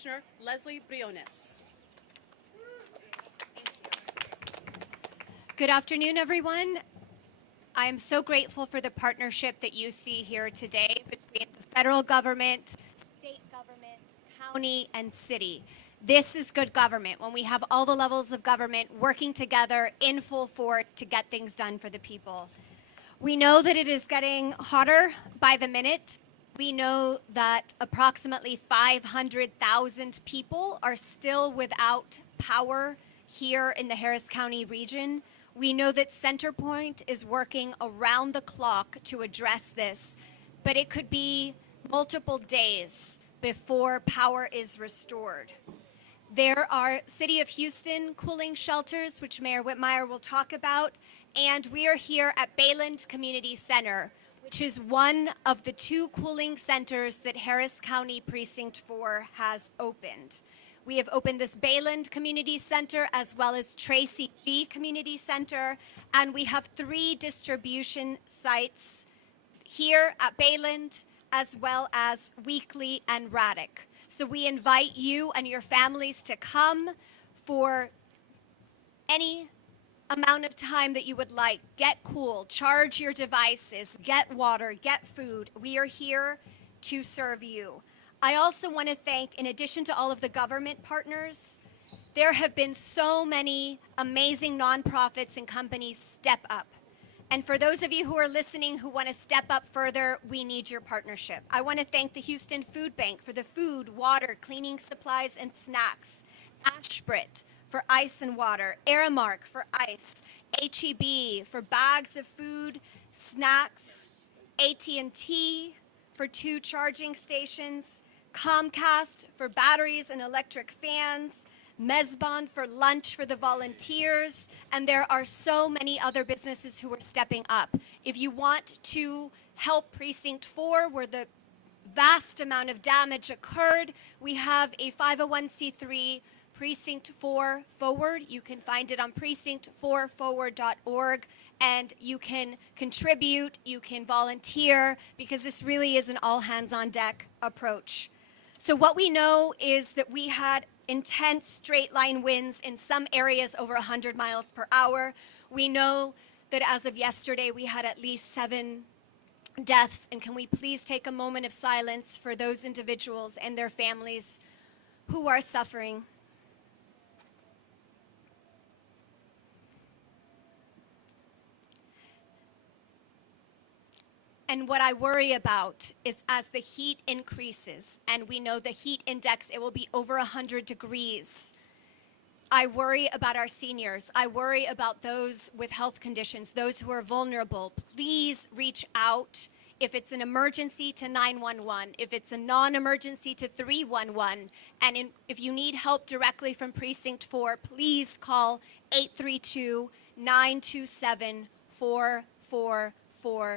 Commissioner Leslie Briones. Good afternoon, everyone. I am so grateful for the partnership that you see here today between the federal government, state government, county, and city. This is good government, when we have all the levels of government working together in full force to get things done for the people. We know that it is getting hotter by the minute. We know that approximately 500,000 people are still without power here in the Harris County region. We know that Centerpoint is working around the clock to address this, but it could be multiple days before power is restored. There are City of Houston cooling shelters, which Mayor Whitmire will talk about, and we are here at Bayland Community Center, which is one of the 2 cooling centers that Harris County Precinct 4 has opened. We have opened this Bayland Community Center as well as Tracy G Community Center, and we have 3 distribution sites here at Bayland as well as Weekly and Raddick. So we invite you and your families to come for any amount of time that you would like. Get cool, charge your devices, get water, get food. We are here to serve you. I also want to thank, in addition to all of the government partners, there have been so many amazing nonprofits and companies step up. And for those of you who are listening who want to step up further, we need your partnership. I want to thank the Houston Food Bank for the food, water, cleaning supplies, and snacks. Ashbrit for ice and water. Aramark for ice. HEB for bags of food, snacks. AT&T for 2 charging stations. Comcast for batteries and electric fans. Mezbon for lunch for the volunteers, and there are so many other businesses who are stepping up. If you want to help Precinct 4, where the vast amount of damage occurred, we have a 501c3 Precinct 4 Forward. You can find it on precinct4forward.org, and you can contribute, you can volunteer, because this really is an all-hands-on-deck approach. So what we know is that we had intense straight line winds in some areas over 100 miles per hour. We know that as of yesterday, we had at least 7 deaths. And can we please take a moment of silence for those individuals and their families who are suffering? And what I worry about is as the heat increases, and we know the heat index, it will be over 100 degrees. I worry about our seniors. I worry about those with health conditions, those who are vulnerable. Please reach out. If it's an emergency, to 911. If it's a non-emergency, to 311. And if you need help directly from Precinct 4, please call 832-927-4444.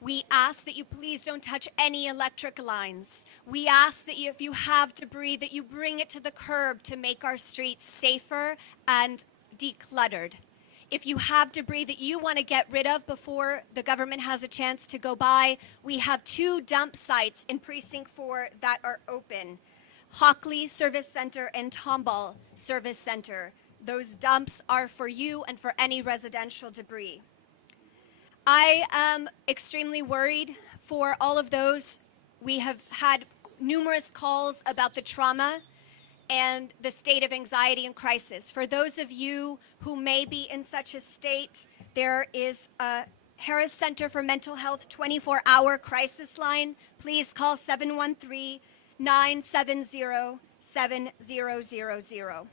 We ask that you please don't touch any electric lines. We ask that if you have debris, that you bring it to the curb to make our streets safer and decluttered. If you have debris that you want to get rid of before the government has a chance to go by, we have 2 dump sites in Precinct 4 that are open. Hockley Service Center and Tomball Service Center. Those dumps are for you and for any residential debris. I am extremely worried for all of those. We have had numerous calls about the trauma and the state of anxiety and crisis. For those of you who may be in such a state, there is a Harris Center for Mental Health 24-hour crisis line. Please call 713-970-7000.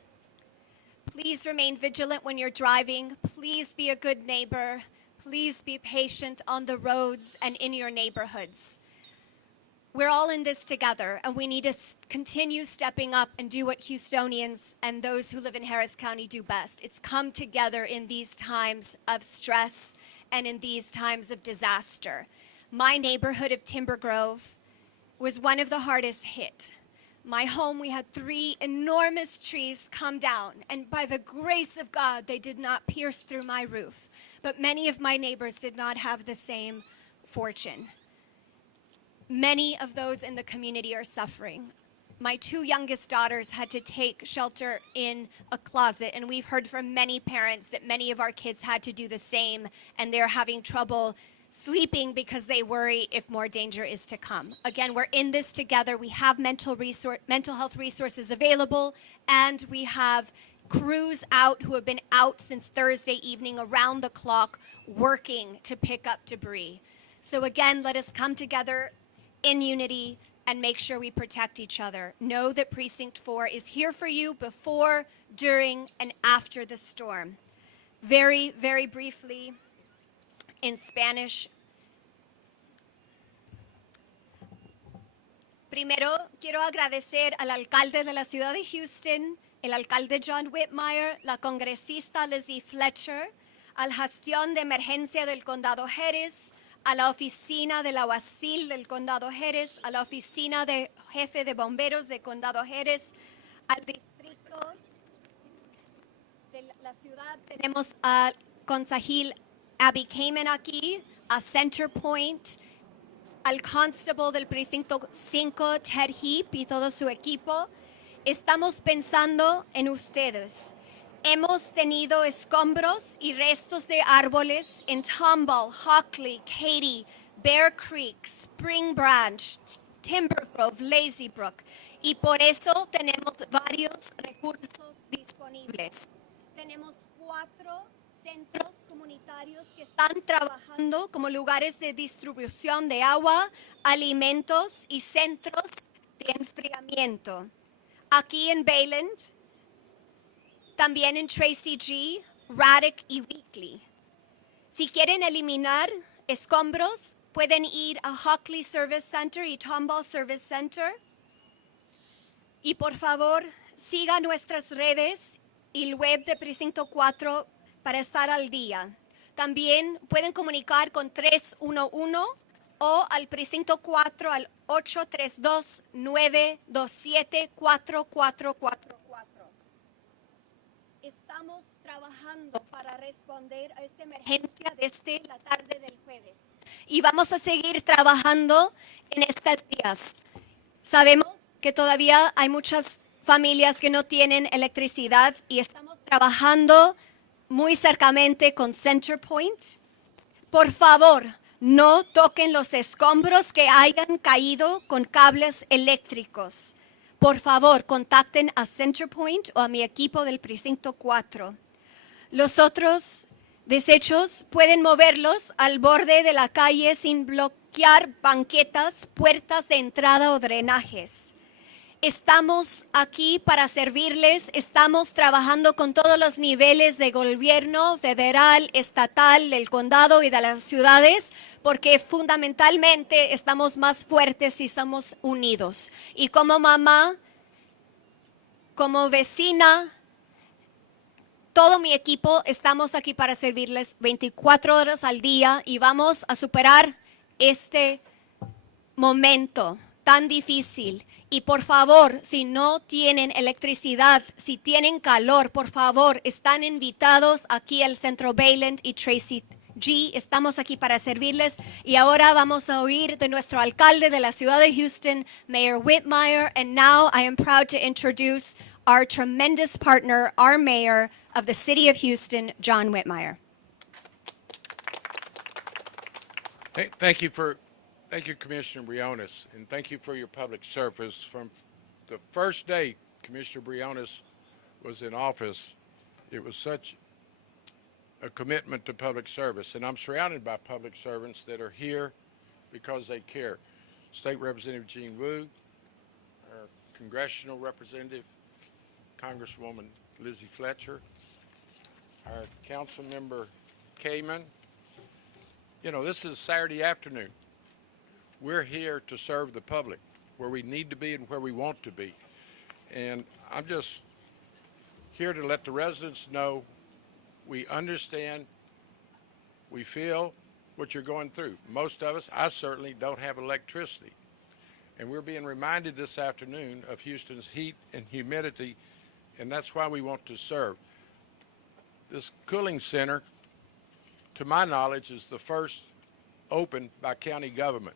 Please remain vigilant when you're driving. Please be a good neighbor. Please be patient on the roads and in your neighborhoods. We're all in this together, and we need to continue stepping up and do what Houstonians and those who live in Harris County do best. It's come together in these times of stress and in these times of disaster. My neighborhood of Timber Grove was one of the hardest hit. My home, we had 3 enormous trees come down, and by the grace of God, they did not pierce through my roof. But many of my neighbors did not have the same fortune. Many of those in the community are suffering. my two youngest daughters had to take shelter in a closet, and we've heard from many parents that many of our kids had to do the same, and they're having trouble sleeping because they worry if more danger is to come. Again, we're in this together. We have mental health resources available, and we have crews out who have been out since Thursday evening around the clock working to pick up debris. So again, let us come together in unity and make sure we protect each other. Know that Precinct 4 is here for you before, during, and after the storm. Very, very briefly, in Spanish. Primero, quiero agradecer al alcalde de la ciudad de Houston, el alcalde John Whitmire, la congresista Lizzie Fletcher, al gestión de emergencia del condado Jerez, a la oficina del alguacil del condado Jerez, a la oficina de jefe de bomberos del condado Jerez, al distrito de la ciudad. Tenemos al concejal Abby Kamen aquí, a Center Point, al constable del precinto 5, Ted Heap, y todo su equipo. Estamos pensando en ustedes. Hemos tenido escombros y restos de árboles en Tomball, Hockley, Katy, Bear Creek, Spring Branch, Timber Grove, Lazy Brook. Y por eso tenemos varios recursos disponibles. Tenemos 4 centros comunitarios que están trabajando como lugares de distribución de agua, alimentos y centros de enfriamiento. Aquí en Bayland, también en Tracy G, Raddick y Weekly. Si quieren eliminar escombros, pueden ir a Hockley Service Center y Tomball Service Center. Y por favor, sigan nuestras redes y el web de Precinto 4 para estar al día. También pueden comunicar con 311 o al Precinto 4 al 832-927-4444. Estamos trabajando para responder a esta emergencia desde la tarde del jueves. Y vamos a seguir trabajando en estos días. Sabemos que todavía hay muchas familias que no tienen electricidad y estamos trabajando muy cercamente con Center Point. Por favor, no toquen los escombros que hayan caído con cables eléctricos. Por favor, contacten a Center Point o a mi equipo del Precinto 4. Los otros desechos pueden moverlos al borde de la calle sin bloquear banquetas, puertas de entrada o drenajes. Estamos aquí para servirles, estamos trabajando con todos los niveles de gobierno, federal, estatal, del condado y de las ciudades, porque fundamentalmente estamos más fuertes si somos unidos. Y como mamá, como vecina, todo mi equipo estamos aquí para servirles 24 horas al día y vamos a superar este momento tan difícil. Y por favor, si no tienen electricidad, si tienen calor, por favor, están invitados aquí al Centro Bayland y Tracy G. Estamos aquí para servirles. Y ahora vamos a oír de nuestro alcalde de la ciudad de Houston, Mayor Whitmire. And now I am proud to introduce our tremendous partner, our mayor of the city of Houston, John Whitmire. Thank you, Commissioner Briones, and thank you for your public service. From the first day Commissioner Briones was in office, it was such a commitment to public service, and I'm surrounded by public servants that are here because they care. State Representative Jean Wu, our Congressional Representative, Congresswoman Lizzie Fletcher, our Council Member Kamen. You know, this is Saturday afternoon. We're here to serve the public where we need to be and where we want to be. And I'm just here to let the residents know we understand, we feel what you're going through. Most of us, I certainly don't have electricity. And we're being reminded this afternoon of Houston's heat and humidity, and that's why we want to serve. This cooling center, to my knowledge, is the first opened by county government.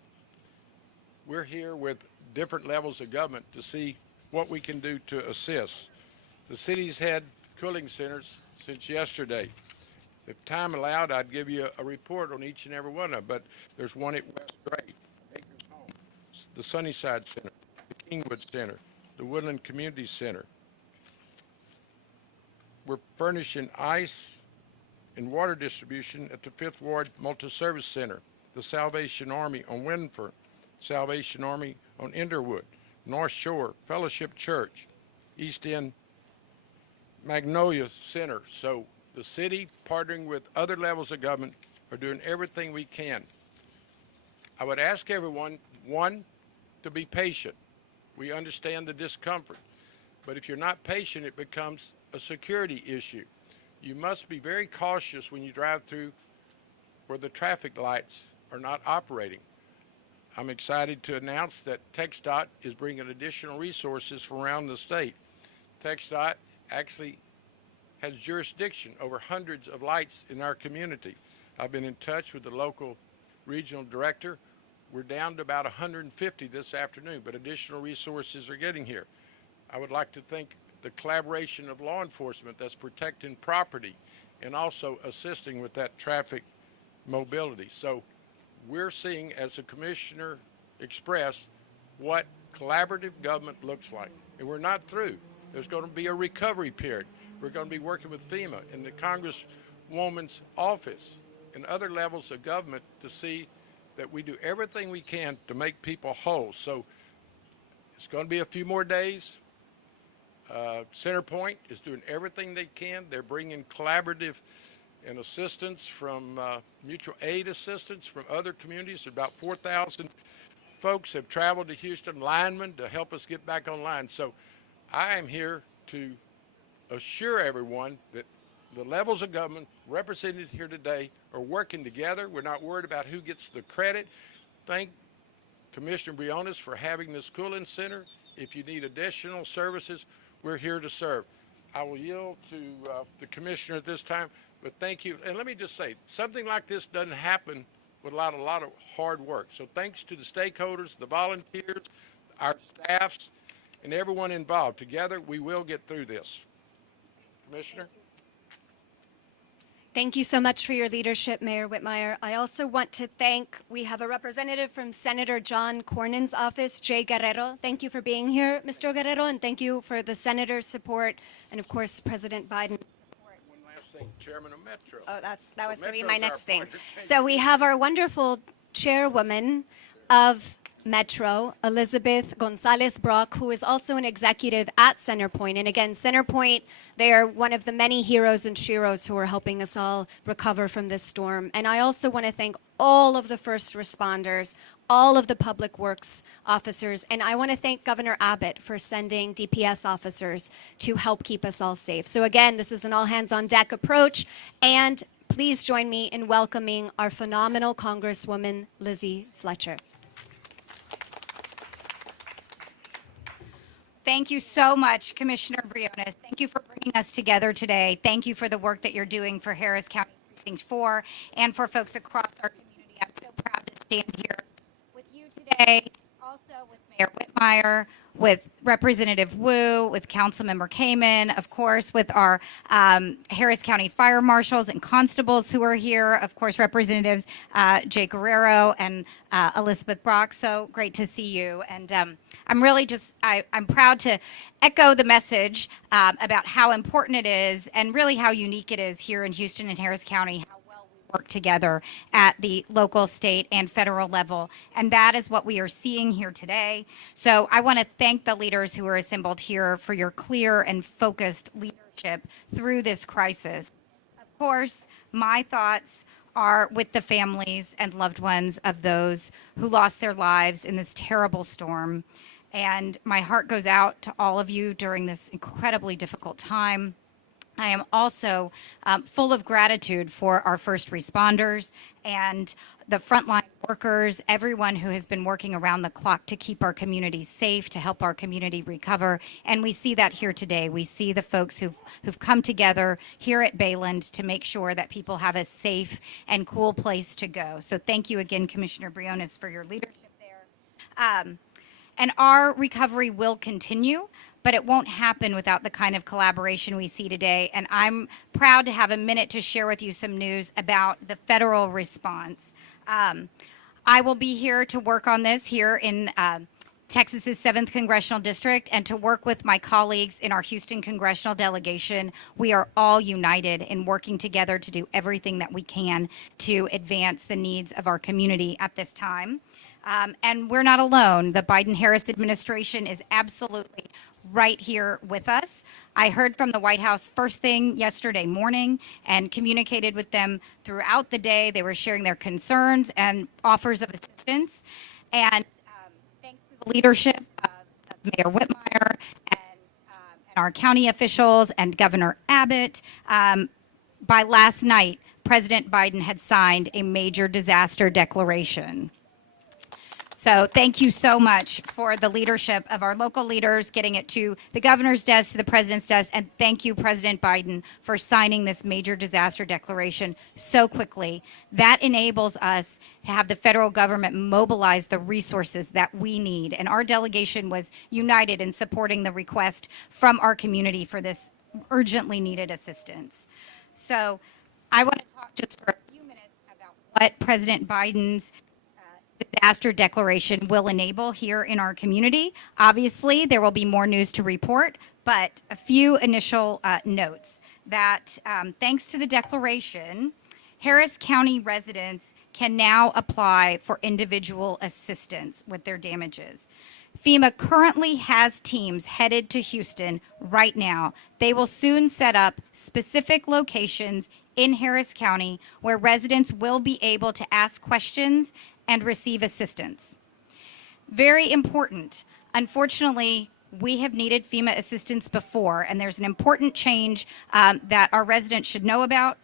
We're here with different levels of government to see what we can do to assist. The city's had cooling centers since yesterday. If time allowed, I'd give you a report on each and every one of them, but there's one at West Gray, Acres Home, the Sunnyside Center, the Kingwood Center, the Woodland Community Center. We're furnishing ice and water distribution at the Fifth Ward Multi-Service Center, the Salvation Army on Winford, Salvation Army on Underwood, North Shore Fellowship Church, East End Magnolia Center. So the city, partnering with other levels of government, are doing everything we can. I would ask everyone, one, to be patient. We understand the discomfort, but if you're not patient, it becomes a security issue. You must be very cautious when you drive through where the traffic lights are not operating. I'm excited to announce that TxDOT is bringing additional resources from around the state. TxDOT actually has jurisdiction over hundreds of lights in our community. I've been in touch with the local regional director. We're down to about 150 this afternoon, but additional resources are getting here. I would like to thank the collaboration of law enforcement that's protecting property and also assisting with that traffic mobility. So we're seeing, as the commissioner expressed, what collaborative government looks like. And we're not through. There's going to be a recovery period. We're going to be working with FEMA and the Congresswoman's office and other levels of government to see that we do everything we can to make people whole. So it's going to be a few more days. Centerpoint is doing everything they can. They're bringing collaborative and assistance from mutual aid assistance from other communities. About 4,000 folks have traveled to Houston, linemen, to help us get back online. So I am here to assure everyone that the levels of government represented here today are working together. We're not worried about who gets the credit. Thank Commissioner Briones for having this cooling center. If you need additional services, we're here to serve. I will yield to the commissioner at this time, but thank you. And let me just say, something like this doesn't happen without a lot of hard work. So thanks to the stakeholders, the volunteers, our staffs, and everyone involved. Together, we will get through this. Commissioner? Thank you so much for your leadership, Mayor Whitmire. I also want to thank, we have a representative from Senator John Cornyn's office, Jay Guerrero. Thank you for being here, Mr. Guerrero, and thank you for the senator's support and, of course, President Biden's support. One last thing, Chairman of Metro. Oh, that was going to be Metro's my our next thing. partner. Thank So we have our wonderful chairwoman of Metro, Elizabeth Gonzalez Brock, who is also an executive at Centerpoint. And again, Centerpoint, they are one of the many heroes and sheroes who are helping us all recover from this storm. And I also want to thank all of the first responders, all of the public works officers, and I want to thank Governor Abbott for sending DPS officers to help keep us all safe. So again, this is an all hands on deck approach, and please join me in welcoming our phenomenal Congresswoman, Lizzie Fletcher. Thank you so much, Commissioner Briones. Thank you for bringing us together today. Thank you for the work that you're doing for Harris County Precinct 4 and for folks across our community. I'm so proud to stand here with you today, also with Mayor Whitmire, with Representative Wu, with Councilmember Kamen, of course, with our Harris County Fire Marshals and Constables who are here, of course, Representatives Jay Guerrero and Elizabeth Brock. So great to see you. And I'm really just, I'm proud to echo the message about how important it is and really how unique it is here in Houston and Harris County, how well we work together at the local, state, and federal level. And that is what we are seeing here today. So I want to thank the leaders who are assembled here for your clear and focused leadership through this crisis. Of course, my thoughts are with the families and loved ones of those who lost their lives in this terrible storm. And my heart goes out to all of you during this incredibly difficult time. I am also full of gratitude for our first responders and the frontline workers, everyone who has been working around the clock to keep our community safe, to help our community recover. And we see that here today. We see the folks who've come together here at Bayland to make sure that people have a safe and cool place to go. So thank you again, Commissioner Briones, for your leadership there. And our recovery will continue, but it won't happen without the kind of collaboration we see today. And I'm proud to have a minute to share with you some news about the federal response. I will be here to work on this here in Texas's 7th Congressional District and to work with my colleagues in our Houston Congressional Delegation. We are all united in working together to do everything that we can to advance the needs of our community at this time. And we're not alone. The Biden-Harris administration is absolutely right here with us. I heard from the White House first thing yesterday morning and communicated with them throughout the day. They were sharing their concerns and offers of assistance. And thanks to the leadership of Mayor Whitmire and our county officials and Governor Abbott, by last night, President Biden had signed a major disaster declaration. So thank you so much for the leadership of our local leaders, getting it to the governor's desk, to the president's desk, and thank you, President Biden, for signing this major disaster declaration so quickly. That enables us to have the federal government mobilize the resources that we need. And our delegation was united in supporting the request from our community for this urgently needed assistance. So I want to talk just for a few minutes about what President Biden's disaster declaration will enable here in our community. Obviously, there will be more news to report, but a few initial notes that thanks to the declaration, Harris County residents can now apply for individual assistance with their damages. FEMA currently has teams headed to Houston right now. They will soon set up specific locations in Harris County where residents will be able to ask questions and receive assistance. Very important. Unfortunately, we have needed FEMA assistance before, and there's an important change that our residents should know about.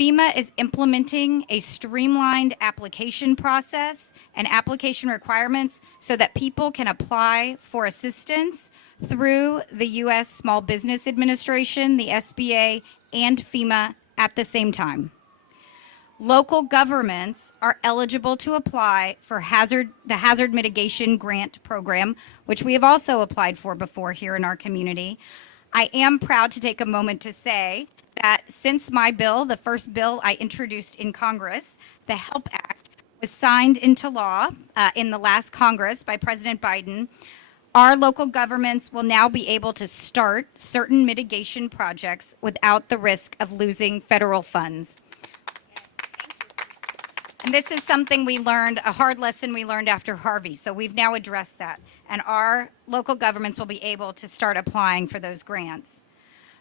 FEMA is implementing a streamlined application process and application requirements so that people can apply for assistance through the U.S. Small Business Administration, the SBA, and FEMA at the same time. Local governments are eligible to apply for the Hazard Mitigation Grant Program, which we have also applied for before here in our community. I am proud to take a moment to say that since my bill, the first bill I introduced in Congress, the HELP Act, was signed into law in the last Congress by President Biden, our local governments will now be able to start certain mitigation projects without the risk of losing federal funds. And this is something we learned, a hard lesson we learned after Harvey. So we've now addressed that. And our local governments will be able to start applying for those grants.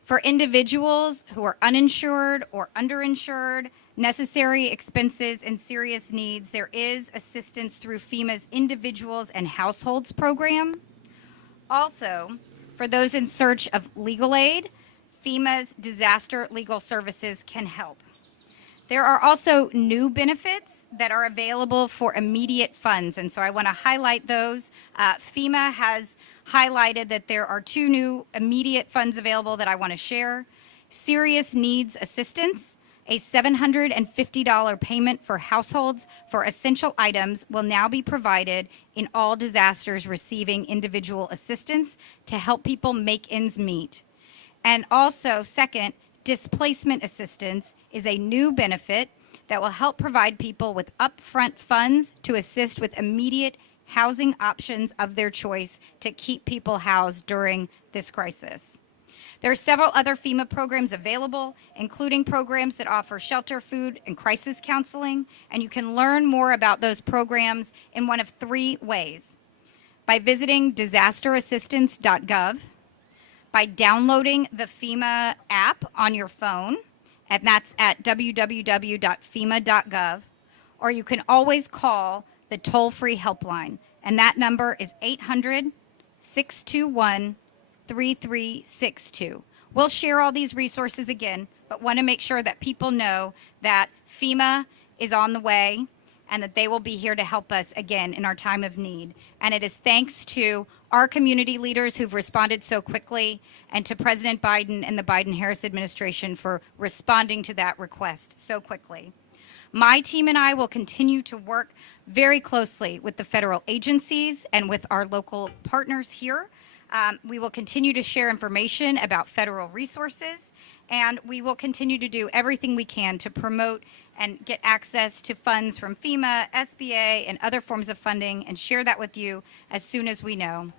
For individuals who are uninsured or underinsured, necessary expenses and serious needs, there is assistance through FEMA's Individuals and Households program. Also, for those in search of legal aid, FEMA's Disaster Legal Services can help. There are also new benefits that are available for immediate funds, and so I want to highlight those. FEMA has highlighted that there are 2 new immediate funds available that I want to share. Serious Needs Assistance, a $750 payment for households for essential items will now be provided in all disasters receiving individual assistance to help people make ends meet. And also, second, Displacement Assistance is a new benefit that will help provide people with upfront funds to assist with immediate housing options of their choice to keep people housed during this crisis. There are several other FEMA programs available, including programs that offer shelter, food, and crisis counseling, and you can learn more about those programs in one of 3 ways: by visiting disasterassistance.gov, by downloading the FEMA app on your phone, and that's at www.fema.gov, or you can always call the toll-free helpline, and that number is 800-621-3362. We'll share all these resources again, but want to make sure that people know that FEMA is on the way and that they will be here to help us again in our time of need. And it is thanks to our community leaders who've responded so quickly and to President Biden and the Biden-Harris administration for responding to that request so quickly. My team and I will continue to work very closely with the federal agencies and with our local partners here. We will continue to share information about federal resources, and we will continue to do everything we can to promote and get access to funds from FEMA, SBA, and other forms of funding, and share that with you as soon as we know.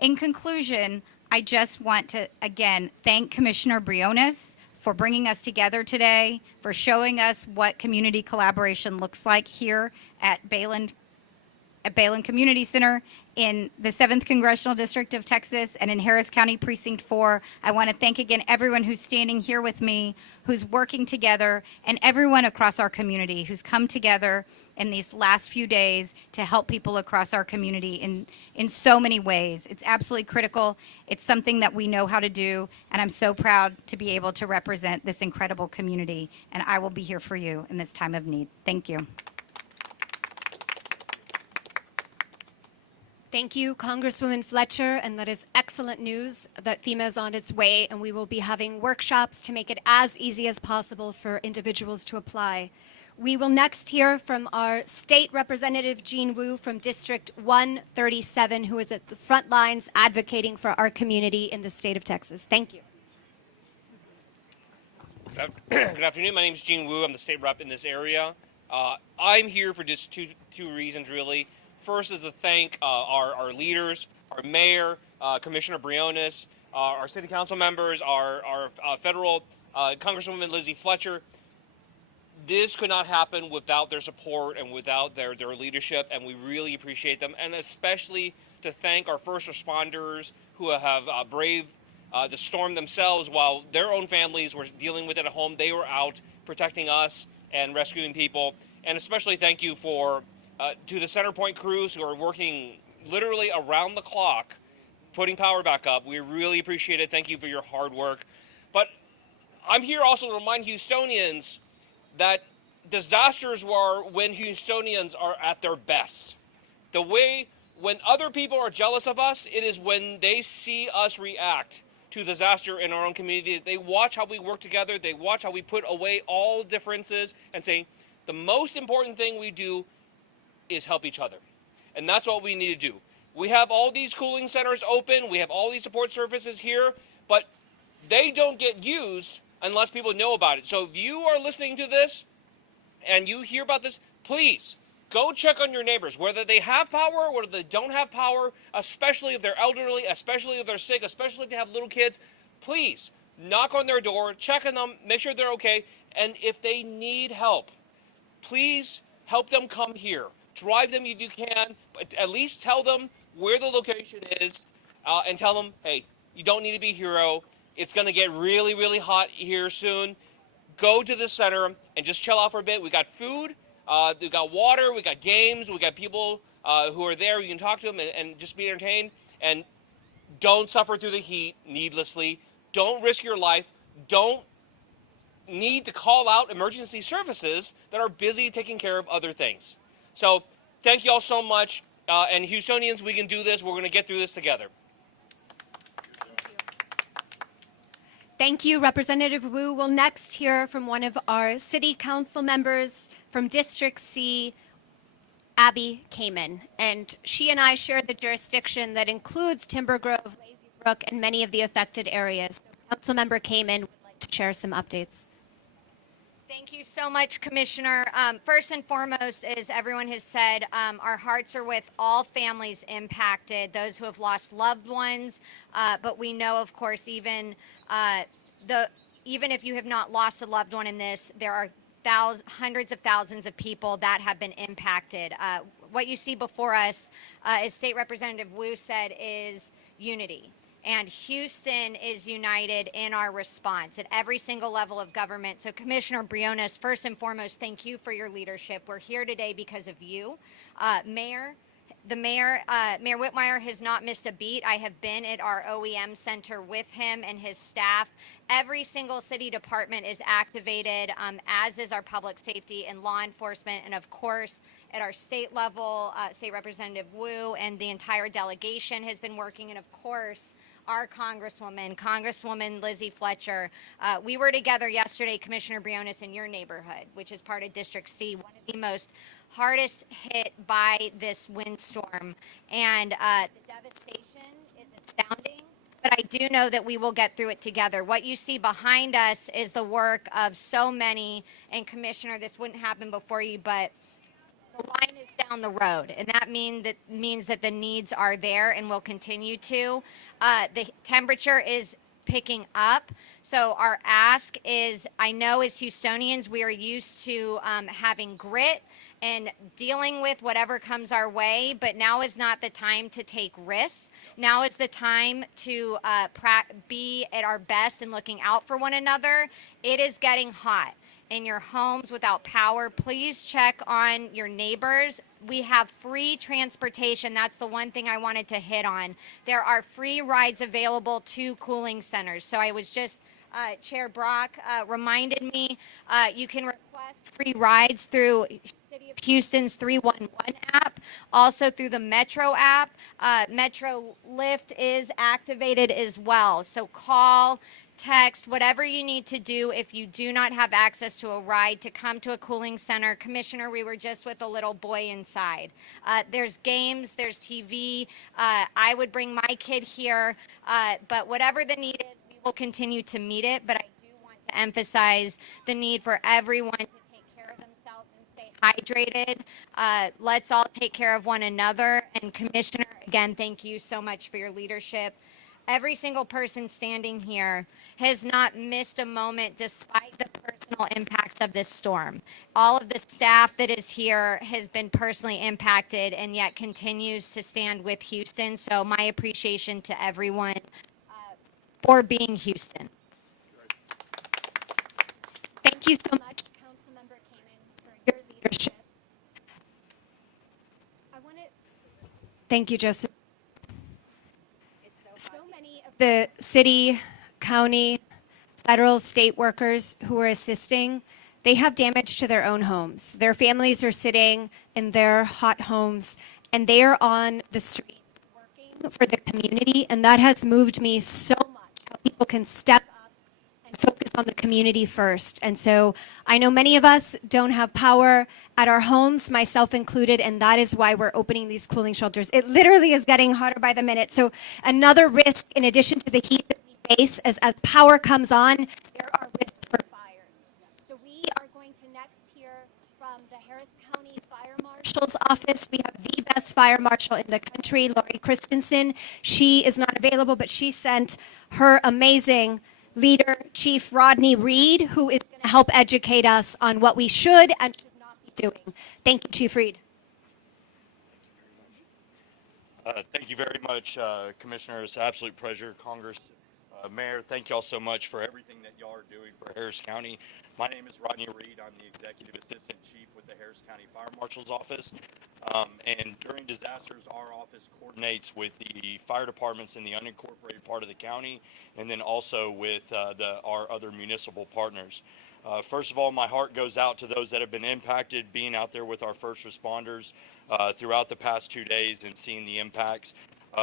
In conclusion, I just want to, again, thank Commissioner Briones for bringing us together today, for showing us what community collaboration looks like here at Bayland Community Center in the 7th Congressional District of Texas and in Harris County Precinct 4. I want to thank again everyone who's standing here with me, who's working together, and everyone across our community who's come together in these last few days to help people across our community in so many ways. It's absolutely critical. It's something that we know how to do, and I'm so proud to be able to represent this incredible community, and I will be here for you in this time of need. Thank you. Thank you, Congresswoman Fletcher, and that is excellent news that FEMA is on its way, and we will be having workshops to make it as easy as possible for individuals to apply. We will next hear from our State Representative Jean Wu from District 137, who is at the front lines advocating for our community in the state of Texas. Thank you. Good afternoon. My name is Jean Wu. I'm the state rep in this area. I'm here for just two reasons, really. First is to thank our leaders, our mayor, Commissioner Briones, our city council members, our federal Congresswoman Lizzie Fletcher. This could not happen without their support and without their leadership, and we really appreciate them. And especially to thank our first responders who have braved the storm themselves while their own families were dealing with it at home. They were out protecting us and rescuing people. And especially thank you to the Centerpoint crews who are working literally around the clock, putting power back up. We really appreciate it. Thank you for your hard work. But I'm here also to remind Houstonians that disasters are when Houstonians are at their best. When other people are jealous of us, it is when they see us react to disaster in our own community. They watch how we work together. They watch how we put away all differences and say, the most important thing we do is help each other. And that's what we need to do. We have all these cooling centers open. We have all these support services here, but they don't get used unless people know about it. So if you are listening to this and you hear about this, please go check on your neighbors, whether they have power, whether they don't have power, especially if they're elderly, especially if they're sick, especially if they have little kids. Please knock on their door, check on them, make sure they're okay. And if they need help, please help them come here. Drive them if you can, but at least tell them where the location is and tell them, hey, you don't need to be a hero. It's going to get really, really hot here soon. Go to the center and just chill out for a bit. We got food, we got water, we got games, we got people who are there. You can talk to them and just be entertained. And don't suffer through the heat needlessly. Don't risk your life. Don't need to call out emergency services that are busy taking care of other things. So thank you all so much. And Houstonians, we can do this. We're going to get through this together. Thank you, Representative Wu. We'll next hear from one of our city council members from District C, Abby Kamen. And she and I share the jurisdiction that includes Timber Grove, Lazy Brook, and many of the affected areas. So Councilmember Kamen would like to share some updates. Thank you so much, Commissioner. First and foremost, as everyone has said, our hearts are with all families impacted, those who have lost loved ones. But we know, of course, even if you have not lost a loved one in this, there are hundreds of thousands of people that have been impacted. What you see before us, as State Representative Wu said, is unity. And Houston is united in our response at every single level of government. So Commissioner Briones, first and foremost, thank you for your leadership. We're here today because of you. Mayor Whitmire has not missed a beat. I have been at our OEM center with him and his staff. Every single city department is activated, as is our public safety and law enforcement. And of course, at our state level, State Representative Wu and the entire delegation has been working. And of course, our Congresswoman Lizzie Fletcher. We were together yesterday, Commissioner Briones, in your neighborhood, which is part of District C, one of the most hardest hit by this windstorm. And the devastation is astounding. But I do know that we will get through it together. What you see behind us is the work of so many, and Commissioner, this wouldn't happen before you, but the line is down the road, and that means that the needs are there and will continue to. The temperature is picking up, so our ask is, I know as Houstonians, we are used to having grit and dealing with whatever comes our way, but now is not the time to take risks. Now is the time to be at our best and looking out for one another. It is getting hot in your homes without power. Please check on your neighbors. We have free transportation. That's the one thing I wanted to hit on. There are free rides available to cooling centers. So I was just, Chair Brock reminded me, you can request free rides through City of Houston's 311 app, also through the Metro app. Metro Lift is activated as well. So call, text, whatever you need to do if you do not have access to a ride to come to a cooling center. Commissioner, we were just with a little boy inside. There's games, there's TV. I would bring my kid here, but whatever the need is, we will continue to meet it. But I do want to emphasize the need for everyone to take care of themselves and stay hydrated. Let's all take care of one another. And Commissioner, again, thank you so much for your leadership. Every single person standing here has not missed a moment despite the personal impacts of this storm. All of the staff that is here has been personally impacted and yet continues to stand with Houston. So my appreciation to everyone for being Houston. Thank you so much, Councilmember Kamen, for your leadership. Thank you, Joseph. So many of the city, county, federal, state workers who are assisting, they have damage to their own homes. Their families are sitting in their hot homes, and they are on the streets working for the community, and that has moved me so much, how people can step up and focus on the community first. And so I know many of us don't have power at our homes, myself included, and that is why we're opening these cooling shelters. It literally is getting hotter by the minute. So another risk, in addition to the heat that we face, as power comes on, there are risks for fires. So we are going to next hear from the Harris County Fire Marshal's office. We have the best fire marshal in the country, Lori Christensen. She is not available, but she sent her amazing leader, Chief Rodney Reed, who is going to help educate us on what we should and should not be doing. Thank you, Chief Reed. Thank you very much, Commissioner. It's an absolute pleasure. Congress, Mayor, thank y'all so much for everything that y'all are doing for Harris County. My name is Rodney Reed. I'm the Executive Assistant Chief with the Harris County Fire Marshal's Office. And during disasters, our office coordinates with the fire departments in the unincorporated part of the county, and then also with our other municipal partners. First of all, my heart goes out to those that have been impacted, being out there with our first responders throughout the past 2 days and seeing the impacts.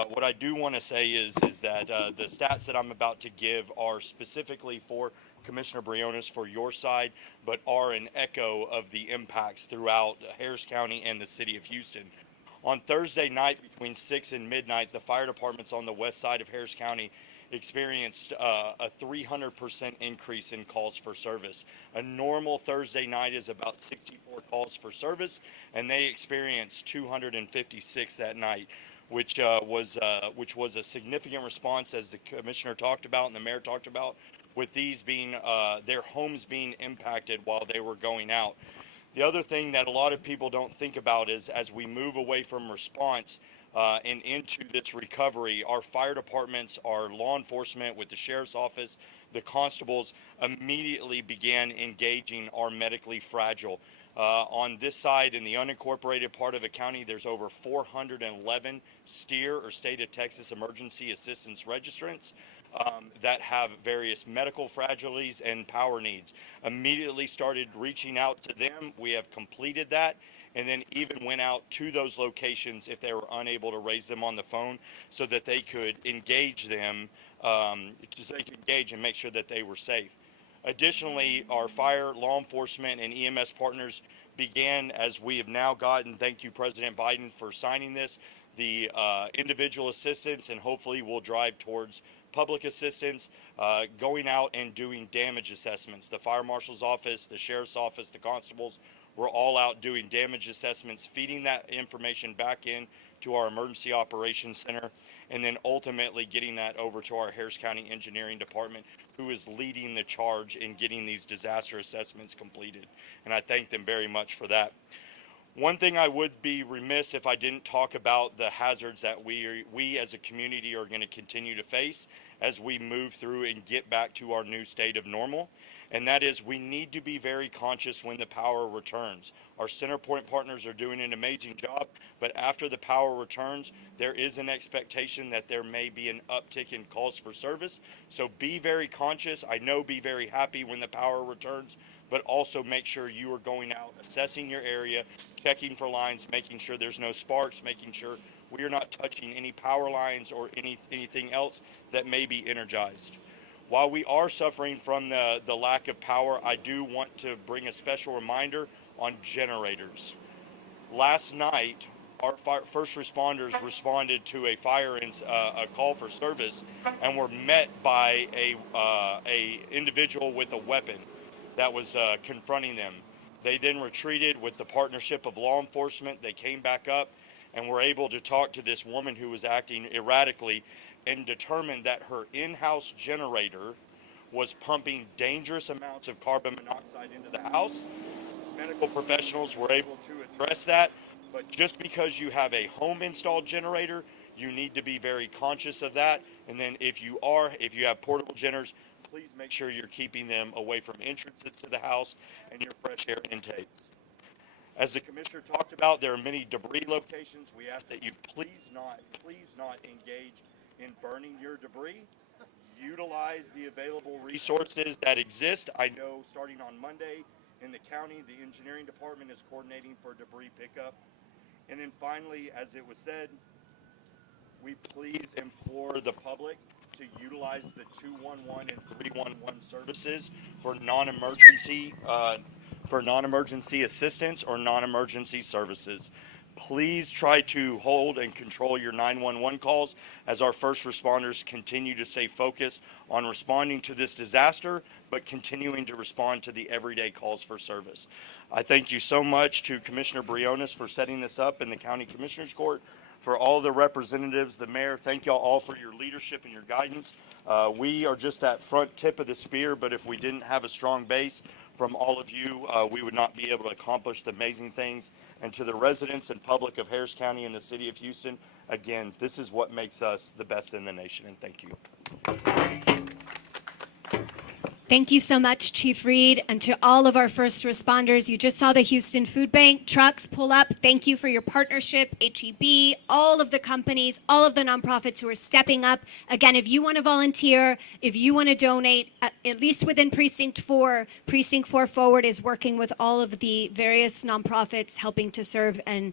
What I do want to say is that the stats that I'm about to give are specifically for Commissioner Briones for your side, but are an echo of the impacts throughout Harris County and the city of Houston. On Thursday night between 6 and midnight, the fire departments on the west side of Harris County experienced a 300% increase in calls for service. A normal Thursday night is about 64 calls for service, and they experienced 256 that night, which was a significant response, as the commissioner talked about and the mayor talked about, with these being their homes being impacted while they were going out. The other thing that a lot of people don't think about is, as we move away from response and into this recovery, our fire departments, our law enforcement with the sheriff's office, the constables immediately began engaging our medically fragile. On this side, in the unincorporated part of the county, there's over 411 STEER, or State of Texas Emergency Assistance Registrants, that have various medical fragilities and power needs. Immediately started reaching out to them. We have completed that, and then even went out to those locations if they were unable to raise them on the phone so that they could engage them, so they could engage and make sure that they were safe. Additionally, our fire, law enforcement, and EMS partners began, as we have now gotten, thank you President Biden for signing this, the individual assistance, and hopefully we'll drive towards public assistance, going out and doing damage assessments. The fire marshal's office, the sheriff's office, the constables were all out doing damage assessments, feeding that information back in to our emergency operations center, and then ultimately getting that over to our Harris County Engineering Department, who is leading the charge in getting these disaster assessments completed. And I thank them very much for that. One thing I would be remiss if I didn't talk about the hazards that we as a community are going to continue to face as we move through and get back to our new state of normal. And that is, we need to be very conscious when the power returns. Our CenterPoint partners are doing an amazing job, but after the power returns, there is an expectation that there may be an uptick in calls for service. So be very conscious. I know be very happy when the power returns, but also make sure you are going out, assessing your area, checking for lines, making sure there's no sparks, making sure we are not touching any power lines or anything else that may be energized. While we are suffering from the lack of power, I do want to bring a special reminder on generators. Last night, our first responders responded to a fire and a call for service, and were met by a individual with a weapon that was confronting them. They then retreated with the partnership of law enforcement. They came back up and were able to talk to this woman who was acting erratically, and determined that her in-house generator was pumping dangerous amounts of carbon monoxide into the house. Medical professionals were able to address that, but just because you have a home installed generator, you need to be very conscious of that. And then if you have portable generators, please make sure you're keeping them away from entrances to the house and your fresh air intakes. As the commissioner talked about, there are many debris locations. We ask that you please not engage in burning your debris. Utilize the available resources that exist. I know starting on Monday in the county, the engineering department is coordinating for debris pickup. And then finally, as it was said, we please implore the public to utilize the 211 and 311 services for non-emergency assistance or non-emergency services. Please try to hold and control your 911 calls as our first responders continue to stay focused on responding to this disaster, but continuing to respond to the everyday calls for service. I thank you so much to Commissioner Briones for setting this up in the County Commissioners Court. For all the representatives, the mayor, thank y'all all for your leadership and your guidance. We are just that front tip of the spear, but if we didn't have a strong base from all of you, we would not be able to accomplish the amazing things. And to the residents and public of Harris County and the city of Houston, again, this is what makes us the best in the nation, and thank you. Thank you so much, Chief Reed, and to all of our first responders. You just saw the Houston Food Bank trucks pull up. Thank you for your partnership, HEB, all of the companies, all of the nonprofits who are stepping up. Again, if you want to volunteer, if you want to donate, at least within Precinct 4 Forward is working with all of the various nonprofits helping to serve and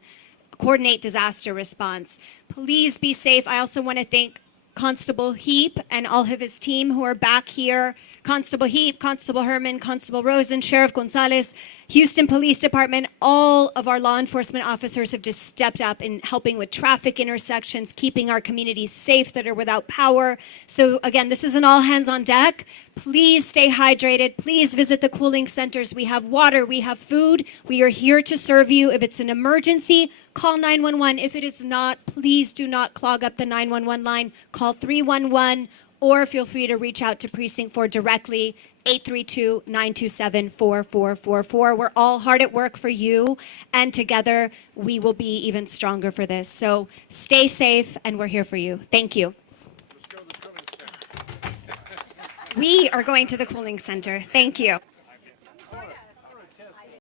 coordinate disaster response. Please be safe. I also want to thank Constable Heap and all of his team who are back here. Constable Heap, Constable Herman, Constable Rosen, Sheriff Gonzalez, Houston Police Department, all of our law enforcement officers have just stepped up in helping with traffic intersections, keeping our communities safe that are without power. So again, this is an all hands on deck. Please stay hydrated. Please visit the cooling centers. We have water, we have food. We are here to serve you. If it's an emergency, call 911. If it is not, please do not clog up the 911 line. Call 311. Or feel free to reach out to Precinct 4 directly, 832-927-4444. We're all hard at work for you, and together we will be even stronger for this. So stay safe, and we're here for you. Thank you. Let's go to the cooling center. We are going to the cooling center. Thank you.